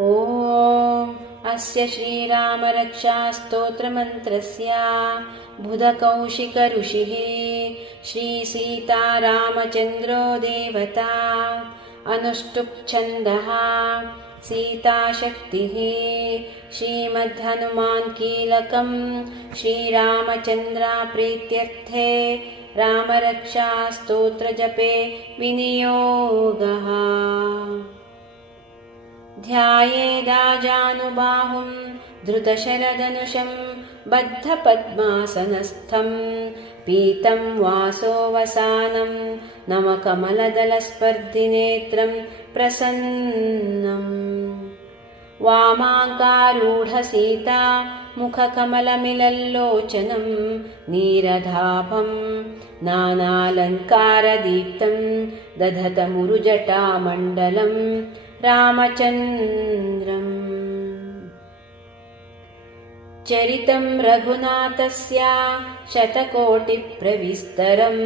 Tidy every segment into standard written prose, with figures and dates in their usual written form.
ॐ अस्य श्रीरामरक्षास्तोत्रमन्त्रस्य बुधकौशिकऋषिः श्रीसीतारामचन्द्रो देवता अनुष्टुप्छन्दः सीताशक्तिः श्रीमद्हनुमान् कीलकं श्रीरामचन्द्राप्रीत्यर्थे रामरक्षास्तोत्रजपे विनियोगः। ध्यायेदाजानुबाहुं धृतशरधनुषं बद्धपद्मासनस्थं पीतं वासोवसानं नवकमलदलस्पर्धिनेत्रं प्रसन्नम् वामाङ्गारूढसीता मुखकमलमिलल्लोचनं नीरधाभं नानालङ्कारदीप्तं दधतमुरुजटामण्डलं रामचन्द्रम्। चरितं रघुनाथस्य शतकोटिप्रविस्तरम्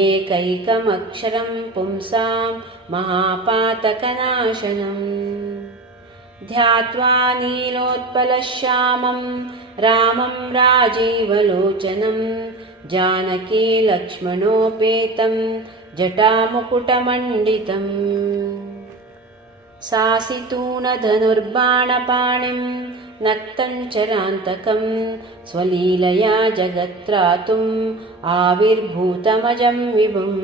एकैकमक्षरं पुंसां महापातकनाशनम् ध्यात्वा नीलोत्पलश्यामं रामं राजीवलोचनं जानकी लक्ष्मणोपेतं जटामुकुटमण्डितम् सासितूणधनुर्बाणपाणिं नक्तञ्चरान्तकं स्वलीलया जगत्त्रातुम् आविर्भूतमजं विभुम्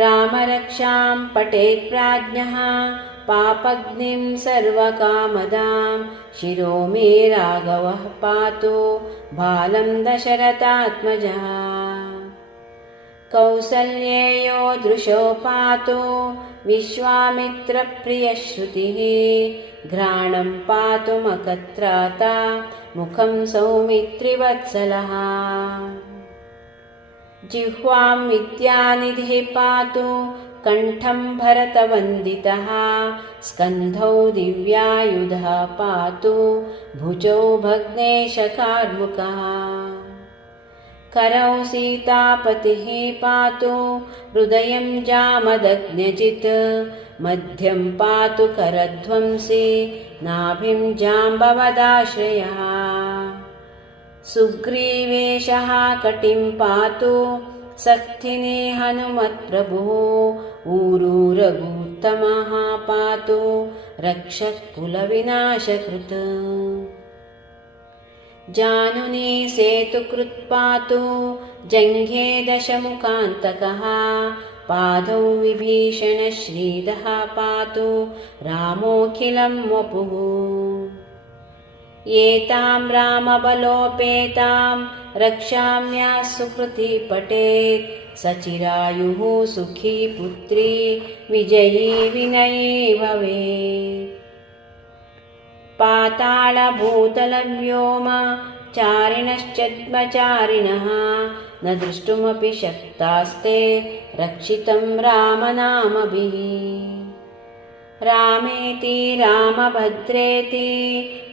रामरक्षां पठेत् प्राज्ञः पापग्निं सर्वकामदां शिरो मे राघवः पातु बालं दशरथात्मजः कौसल्येयो दृशो पातु विश्वामित्रप्रियश्रुतिः घ्राणं पातु मखत्राता मुखं सौमित्रिवत्सलः जिह्वां विद्यानिधिः पातु कण्ठं भरतवन्दितः स्कन्धौ दिव्यायुधः पातु भुजौ भग्नेशकार्मुकः करौ सीतापतिः पातु हृदयं जामदग्न्यजित् मध्यं पातु करध्वंसी नाभिं जाम्बवदाश्रयः सुग्रीवेशः कटिं पातु सक्थिने हनुमत्प्रभुः ऊरू रघुत्तमः पातु रक्षः कुलविनाशकृत् जानुनी सेतुकृत् पातु जङ्घे दशमुखान्तकः पादौ विभीषणश्रीदः पातु रामोऽखिलं वपुः एतां रामबलोपेतां रक्षाम्या सुकृती पठेत् सचिरायुः सुखी पुत्री विजयी विनयी भवेत् पातालभूतलव्योम चारिणश्चद्मचारिणः न द्रष्टुमपि शक्तास्ते रक्षितं रामनामभिः रामेति रामभद्रेति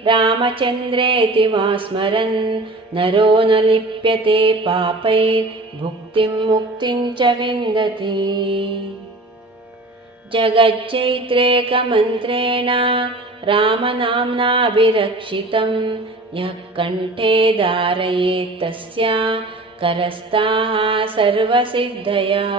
रामचन्द्रेति वा स्मरन् नरो न लिप्यते पापैर्भुक्तिं मुक्तिं च विन्दति जगच्चैत्रेकमन्त्रेण रामनाम्नाभिरक्षितं यः कण्ठे धारयेत् तस्य करस्ताः सर्वसिद्धयः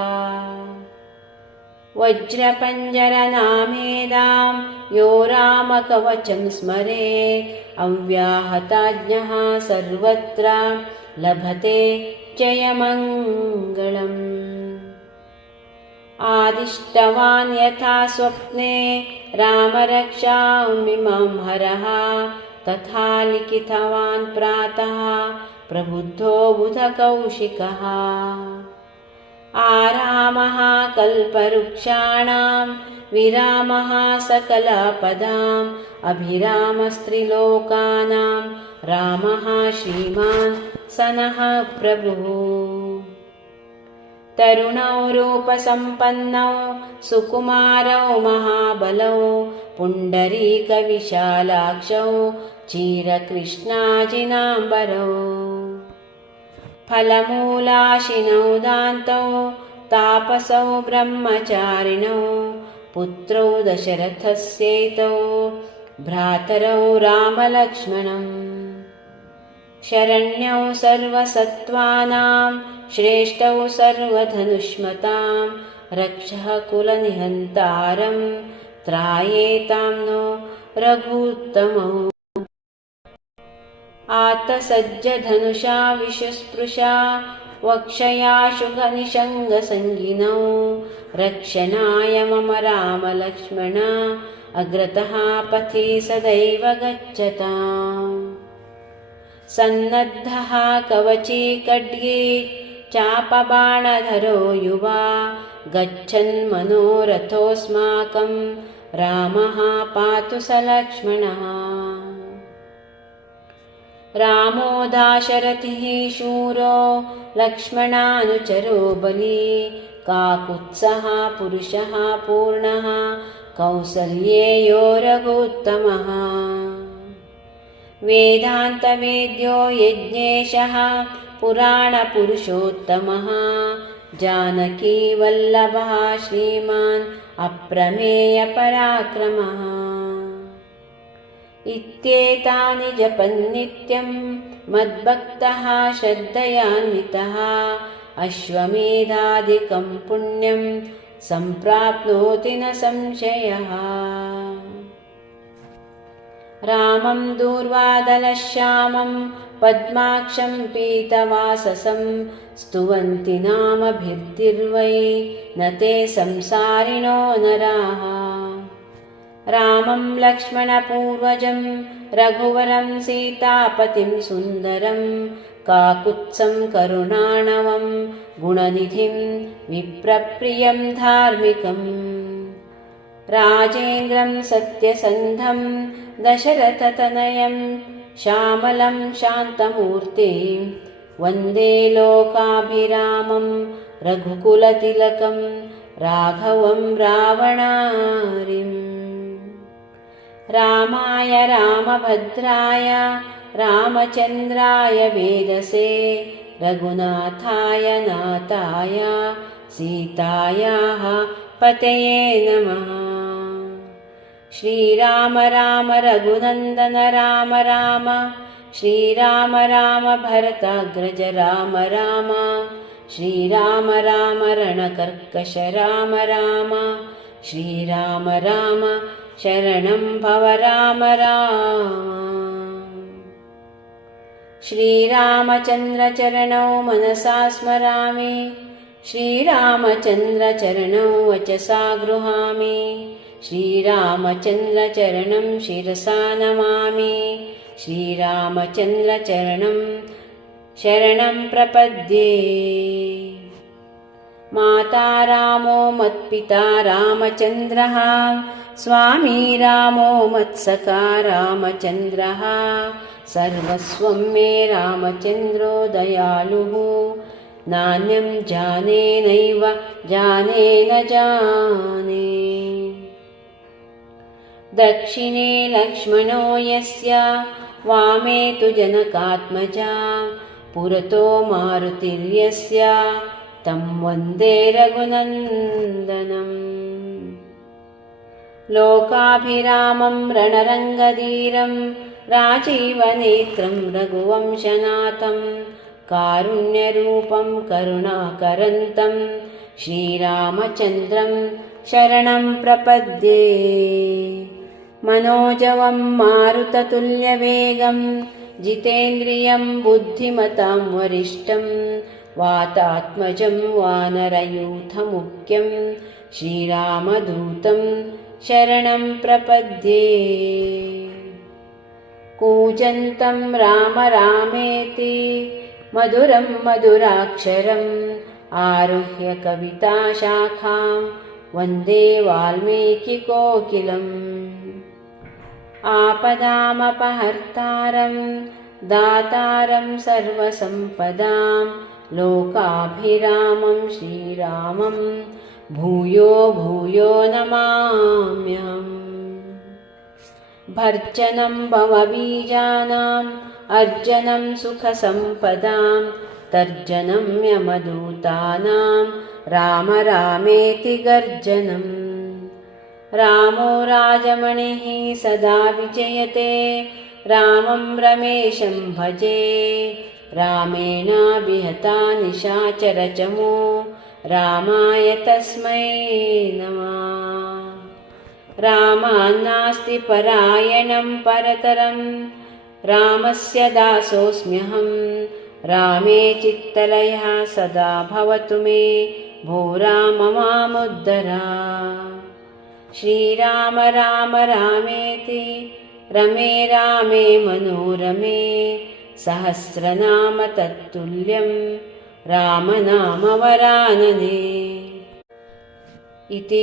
वज्रपञ्जरनामेदां यो रामकवचं स्मरेत् अव्याहताज्ञः सर्वत्र लभते जयमङ्गलम् आदिष्टवान् यथा स्वप्ने रामरक्षामिमां हरः तथा लिखितवान् प्रातः प्रबुद्धो बुधकौशिकः आरामः कल्पवृक्षाणां विरामः सकलापदाम् अभिरामस्त्रिलोकानां रामः श्रीमान् सनः प्रभुः तरुणौ रूपसम्पन्नौ सुकुमारौ महाबलौ पुण्डरीकविशालाक्षौ चीरकृष्णाजिनाम्बरौ फलमूलाशिनौ दान्तौ तापसौ ब्रह्मचारिणौ पुत्रौ दशरथस्येतौ भ्रातरौ रामलक्ष्मणम् शरण्यौ सर्वसत्त्वानां श्रेष्ठौ सर्वधनुष्मतां रक्षः कुलनिहन्तारं त्रायेतां नो रघूत्तमौ आतसज्जधनुषा विशुस्पृशा वक्षयाशुघनिषङ्गसङ्गिनौ रक्षणाय मम रामलक्ष्मण अग्रतः पथि सदैव गच्छताम् सन्नद्धः कवची खड्गे चापबाणधरो युवा गच्छन् मनोरथोऽस्माकं रामः पातु स लक्ष्मणः रामो दाशरथिः शूरो लक्ष्मणानुचरो बली काकुत्सः पुरुषः पूर्णः कौसल्येयो रघुत्तमः वेदान्तवेद्यो यज्ञेशः पुराणपुरुषोत्तमः जानकीवल्लभः श्रीमान् अप्रमेयपराक्रमः इत्येतानि जपन्नित्यं मद्भक्तः श्रद्धयान्वितः अश्वमेधादिकं पुण्यं सम्प्राप्नोति न संशयः रामं दूर्वादलश्यामं पद्माक्षं पीतवाससं स्तुवन्ति नामभिर्दिर्वै न ते संसारिणो नराः रामं लक्ष्मणपूर्वजं रघुवरं सीतापतिं सुन्दरं काकुत्सं करुणाणवं गुणनिधिं विप्रप्रियं धार्मिकम् राजेन्द्रं सत्यसन्धं दशरथतनयं श्यामलं शान्तमूर्तिं वन्दे लोकाभिरामं रघुकुलतिलकं राघवं रावणारिम् रामाय रामभद्राय रामचन्द्राय वेदसे रघुनाथाय नाथाय सीतायाः पतये नमः श्रीराम राम रघुनन्दन राम राम श्रीराम राम भरताग्रज राम राम श्रीराम राम रणकर्कश राम राम श्रीराम राम शरणं भव राम राम श्रीरामचन्द्रचरणौ मनसा स्मरामि श्रीरामचन्द्रचरणौ वचसा गृहामि श्रीरामचन्द्रचरणं शिरसा नमामि श्रीरामचन्द्रचरणं शरणं प्रपद्ये माता रामो मत्पिता रामचन्द्रः स्वामी रामो मत्सखा रामचन्द्रः सर्वस्वं मे रामचन्द्रो दयालुः नान्यं जाने नैव जाने न जाने दक्षिणे लक्ष्मणो यस्य वामे तु जनकात्मजा पुरतो मारुतिर्यस्य तं वन्दे रघुनन्दनम् लोकाभिरामं रणरङ्गधीरं राजीवनेत्रं रघुवंशनाथं कारुण्यरूपं करुणाकरन्तं श्रीरामचन्द्रं शरणं प्रपद्ये मनोजवं मारुततुल्यवेगं जितेन्द्रियं बुद्धिमतां वरिष्ठं वातात्मजं वानरयूथमुख्यं श्रीरामदूतं शरणं प्रपद्ये कूजन्तं राम रामेति मधुरं मधुराक्षरम् आरुह्य कविताशाखां वन्दे वाल्मीकिकोकिलम् आपदामपहर्तारं दातारं सर्वसम्पदां लोकाभिरामं श्रीरामं भूयो भूयो नमाम्यहम् भर्जनं भवबीजानाम् अर्जनं सुखसम्पदां तर्जनं यमदूतानां राम रामेति गर्जनम् रामो राजमणिः सदा विजयते रामं रमेशं भजे रामेणाभिहता निशाचरचमो रामाय तस्मै नमः। रामान्नास्ति परायणं परतरं रामस्य दासोऽस्म्यहं रामे चित्तलयः सदा भवतु मे भो राम मामुद्धर। श्रीराम राम रामेति रमे रामे मनोरमे सहस्रनाम तत्तुल्यं रामनाम वरानने इति।